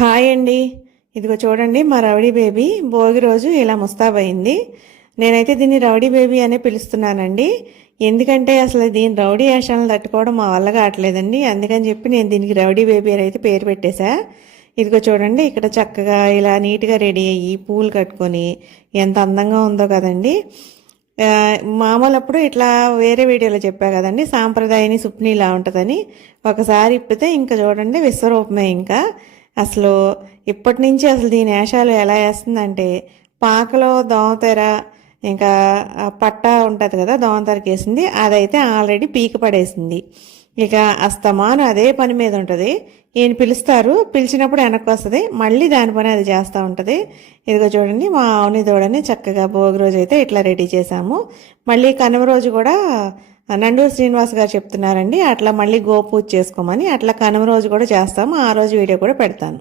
Hi అండి. ఇదిగో చూడండి, మా రౌడీ బేబీ భోగి రోజు ఇలా ముస్తాబయింది. నేనైతే దీన్ని రౌడీ బేబీ అనే పిలుస్తున్నానండి. ఎందుకంటే అసలు దీని రౌడీ వేషాలను తట్టుకోవడం మా వల్ల కావట్లేదండి. అందుకని చెప్పి నేను దీనికి రౌడీ బేబీ అని అయితే పేరు పెట్టేశా. ఇదిగో చూడండి, ఇక్కడ చక్కగా ఇలా నీట్గా రెడీ అయ్యి పూలు కట్టుకొని ఎంత అందంగా ఉందో కదండి. మామూలప్పుడు ఇట్లా వేరే వీడియోలో చెప్పా కదండి, సాంప్రదాయని సుప్నీలా ఉంటుందని. ఒకసారి ఇప్పితే ఇంకా చూడండి విశ్వరూపమే. ఇంకా అసలు ఇప్పటి నుంచి అసలు దీని వేషాలు ఎలా వేస్తుందంటే, పాకలో దోమతెర ఇంకా పట్టా ఉంటుంది కదా, దోమతెరకి వేసింది, అదైతే ఆల్రెడీ పీక పడేసింది. ఇక అస్తమాను అదే పని మీద ఉంటుంది. ఈయన పిలుస్తారు, పిలిచినప్పుడు వెనక్కి వస్తుంది, మళ్ళీ దాని పని అది చేస్తూ ఉంటుంది. ఇదిగో చూడండి, మా ఆవుని దూడని చక్కగా భోగి రోజు అయితే ఇట్లా రెడీ చేశాము. మళ్ళీ కనుమ రోజు కూడా నండూరు శ్రీనివాస్ గారు చెప్తున్నారండి, అట్లా మళ్ళీ గోపూజ చేసుకోమని. అట్లా కనుమ రోజు కూడా చేస్తాము, ఆ రోజు వీడియో కూడా పెడతాను.